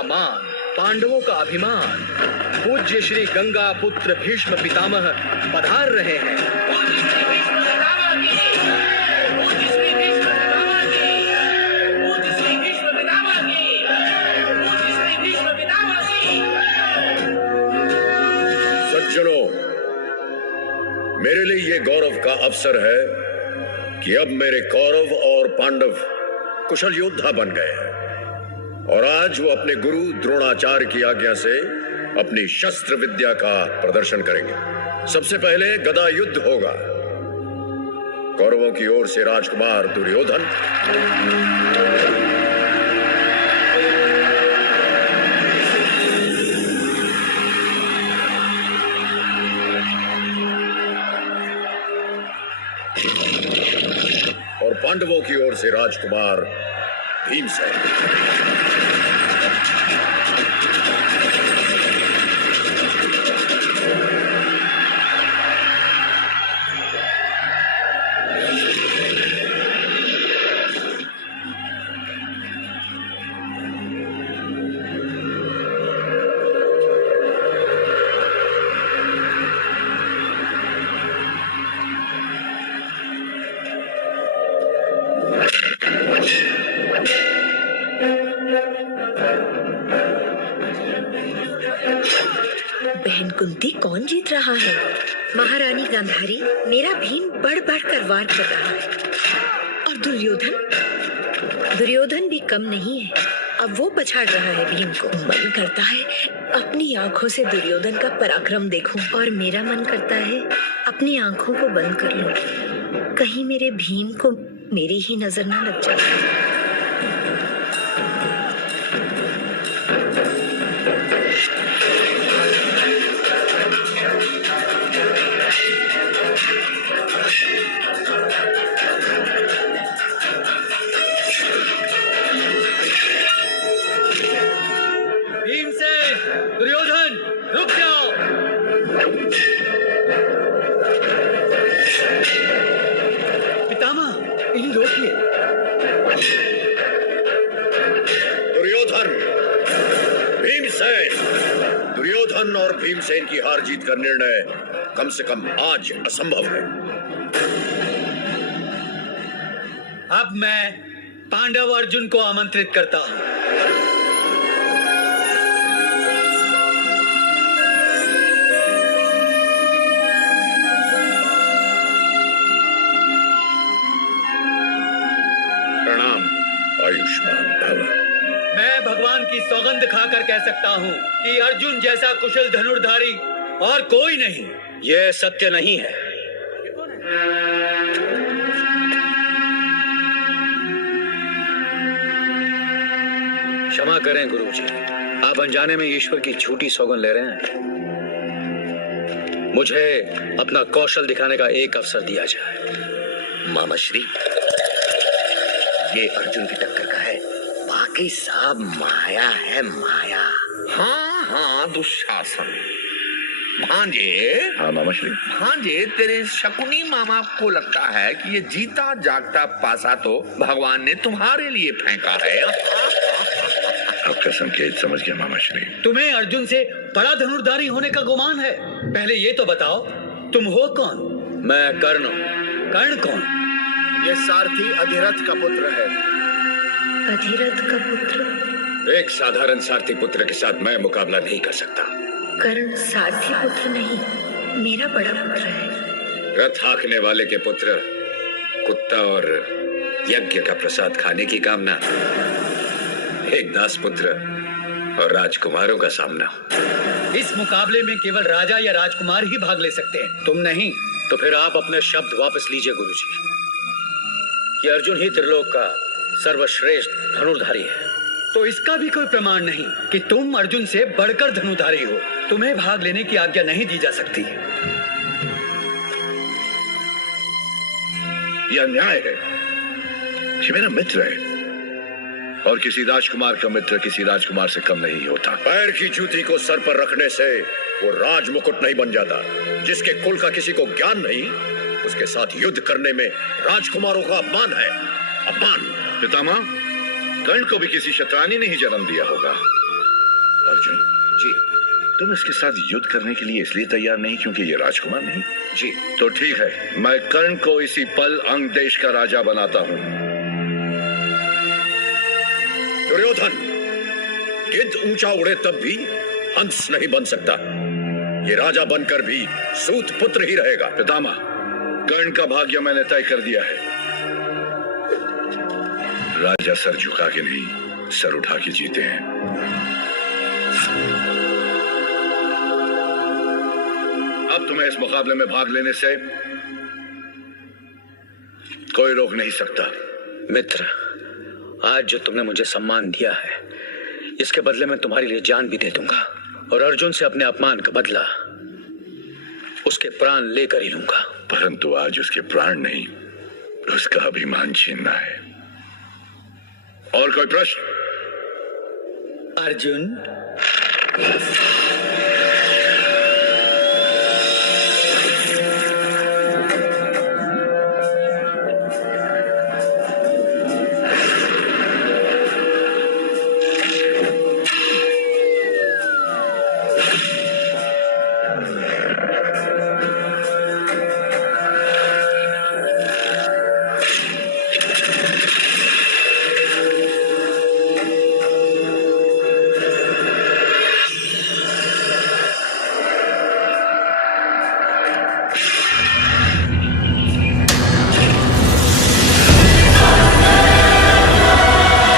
का मान, पांडवों का अभिमान, पूज्य श्री गंगा पुत्र भीष्म पितामह पधार रहे हैं। सज्जनों, मेरे लिए ये गौरव का अवसर है कि अब मेरे कौरव और पांडव कुशल योद्धा बन गए हैं और आज वो अपने गुरु द्रोणाचार्य की आज्ञा से अपनी शस्त्र विद्या का प्रदर्शन करेंगे। सबसे पहले गदा युद्ध होगा। कौरवों की ओर से राजकुमार दुर्योधन, और पांडवों की ओर से राजकुमार भीमसेन। बहन कुंती, कौन जीत रहा है? महारानी गांधारी, मेरा भीम बढ़ बढ़ कर वार कर रहा है। और दुर्योधन? दुर्योधन भी कम नहीं है, अब वो पछाड़ रहा है भीम को। मन करता है अपनी आंखों से दुर्योधन का पराक्रम देखूं। और मेरा मन करता है अपनी आंखों को बंद कर लूं, कहीं मेरे भीम को मेरी ही नजर ना लग जाए। भीमसेन, दुर्योधन, रुक जाओ। पितामह, इन्हें रोकिए। दुर्योधन, भीमसेन। दुर्योधन और भीमसेन की हार जीत का निर्णय कम से कम आज असंभव है। अब मैं पांडव अर्जुन को आमंत्रित करता हूं। प्रणाम। आयुष्मान भव। मैं भगवान की सौगंध खाकर कह सकता हूं कि अर्जुन जैसा कुशल धनुर्धारी और कोई नहीं। यह सत्य नहीं है। क्षमा करें गुरुजी, आप अनजाने में ईश्वर की झूठी सौगंध ले रहे हैं। मुझे अपना कौशल दिखाने का एक अवसर दिया जाए। मामा श्री, ये अर्जुन की टक्कर का है, बाकी सब माया है, माया। हाँ हाँ दुशासन। भांजे, हाँ मामा श्री। भांजे, तेरे शकुनी मामा को लगता है कि ये जीता जागता पासा तो भगवान ने तुम्हारे लिए फेंका है। आपका संकेत समझ गया मामा श्री। तुम्हें अर्जुन से बड़ा धनुर्धारी होने का गुमान है? पहले ये तो बताओ, तुम हो कौन? मैं कर्ण हूं। कर्ण कौन? ये सारथी अधिरथ का पुत्र है। अधिरथ का पुत्र? एक साधारण सारथी पुत्र के साथ मैं मुकाबला नहीं कर सकता। कर्ण सारथी पुत्र नहीं, मेरा बड़ा पुत्र है। रथ हाँकने वाले के पुत्र, कुत्ता और यज्ञ का प्रसाद खाने की कामना, एक दास पुत्र और राजकुमारों का सामना। इस मुकाबले में केवल राजा या राजकुमार ही भाग ले सकते हैं, तुम नहीं। तो फिर आप अपने शब्द वापस लीजिए गुरुजी, कि अर्जुन ही त्रिलोक का सर्वश्रेष्ठ धनुर्धारी है। तो इसका भी कोई प्रमाण नहीं कि तुम अर्जुन से बढ़कर धनुर्धारी हो। तुम्हें भाग लेने की आज्ञा नहीं दी जा सकती। यह अन्याय है। ये मेरा मित्र है और किसी राजकुमार का मित्र किसी राजकुमार से कम नहीं होता। पैर की जूती को सर पर रखने से वो राज मुकुट नहीं बन जाता। जिसके कुल का किसी को ज्ञान नहीं, उसके साथ युद्ध करने में राजकुमारों का अपमान है। अपमान। पितामह, कर्ण को भी किसी शतरानी ने ही जन्म दिया होगा। अर्जुन जी तुम इसके साथ युद्ध करने के लिए इसलिए तैयार नहीं क्योंकि ये राजकुमार नहीं? जी तो ठीक है, मैं कर्ण को इसी पल अंग देश का राजा बनाता हूँ। दुर्योधन, गिद्ध ऊंचा उड़े तब भी हंस नहीं बन सकता। ये राजा बनकर भी सूत पुत्र ही रहेगा। पितामह, कर्ण का भाग्य मैंने तय कर दिया है। राजा सर झुका के नहीं, सर उठा के जीते हैं। अब तुम्हें इस मुकाबले में भाग लेने से कोई रोक नहीं सकता। मित्र, आज जो तुमने मुझे सम्मान दिया है, इसके बदले में तुम्हारे लिए जान भी दे दूंगा, और अर्जुन से अपने अपमान का बदला उसके प्राण लेकर ही लूंगा। परंतु आज उसके प्राण नहीं, उसका अभिमान छीनना है। और कोई प्रश्न? अर्जुन,